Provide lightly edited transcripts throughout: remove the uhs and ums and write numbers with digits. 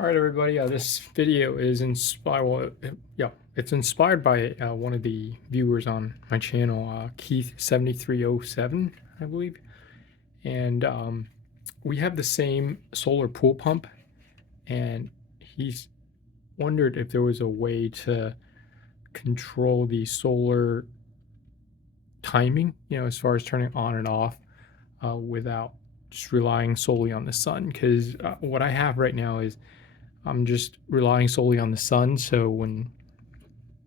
All right, everybody. This video is inspired. Well, it's inspired by one of the viewers on my channel, Keith7307, I believe. And we have the same solar pool pump, and he's wondered if there was a way to control the solar timing, as far as turning on and off, without just relying solely on the sun. Because what I have right now is I'm just relying solely on the sun. So when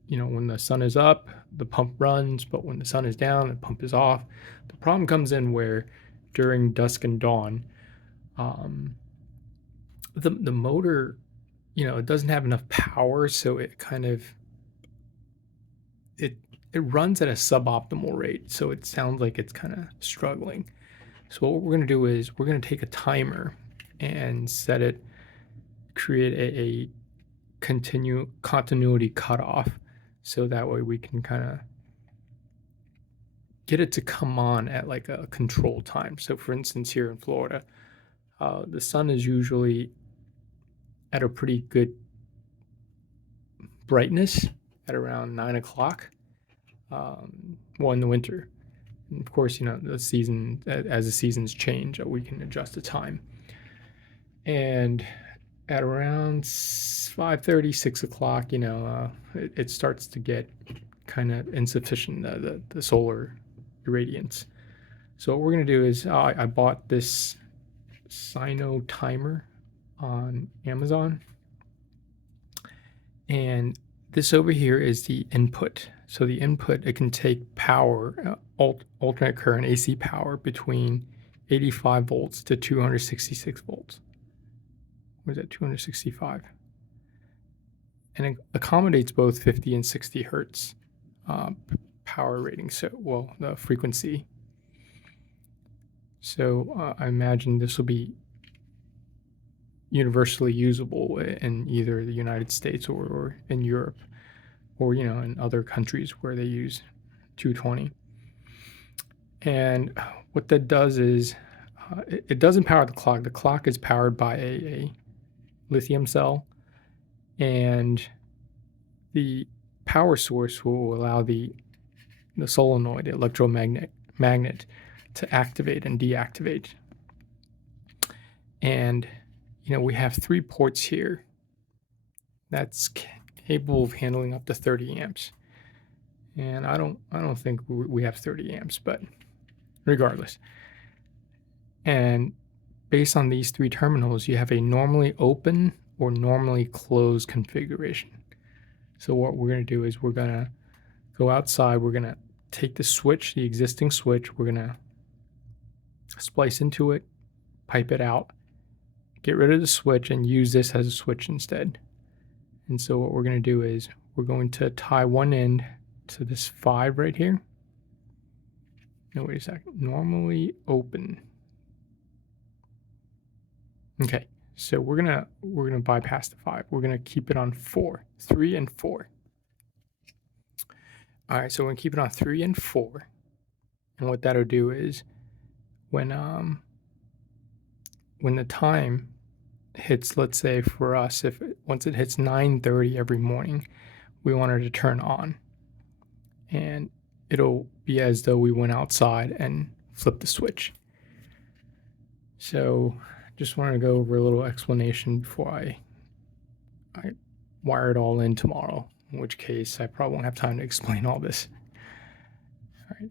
the sun is up, the pump runs, but when the sun is down, the pump is off. The problem comes in where during dusk and dawn, um, the motor, it doesn't have enough power, so it kind of it runs at a suboptimal rate. So it sounds like it's kind of struggling. So what we're going to do is we're going to take a timer and create a continuity cutoff, so that way we can kind of get it to come on at like a control time. So for instance, here in Florida, the sun is usually at a pretty good brightness at around 9 o'clock. Well, in the winter, and of course, the season, as the seasons change, we can adjust the time. And at around 5:30, 6 o'clock, it starts to get kind of insufficient, the solar irradiance. So what we're going to do is I bought this Sino timer on Amazon, and this over here is the input. So the input, it can take power, alternate current AC power, between 85 volts to 266 volts. What is that, 265? And it accommodates both 50 and 60 hertz power rating. So, well, the frequency. So I imagine this will be universally usable in either the United States or in Europe, or in other countries where they use 220. And what that does is it doesn't power the clock. The clock is powered by a lithium cell, and the power source will allow the solenoid, the electromagnet, to activate and deactivate. And we have 3 ports here that's capable of handling up to 30 amps. And I don't think we have 30 amps, but regardless. And based on these 3 terminals, you have a normally open or normally closed configuration. So what we're going to do is we're going to go outside. We're going to take the switch, the existing switch. We're going to splice into it, pipe it out, get rid of the switch, and use this as a switch instead. And so what we're going to do is we're going to tie one end to this 5 right here. No, wait a second. Normally open. Okay, so we're gonna bypass the 5. We're gonna keep it on 4, 3, and 4. All right, so we're gonna keep it on 3 and 4. And what that'll do is when the time hits, let's say for us, once it hits 9:30 every morning, we want it to turn on, and it'll be as though we went outside and flipped the switch. So just wanted to go over a little explanation before I wire it all in tomorrow, in which case I probably won't have time to explain all this. All right.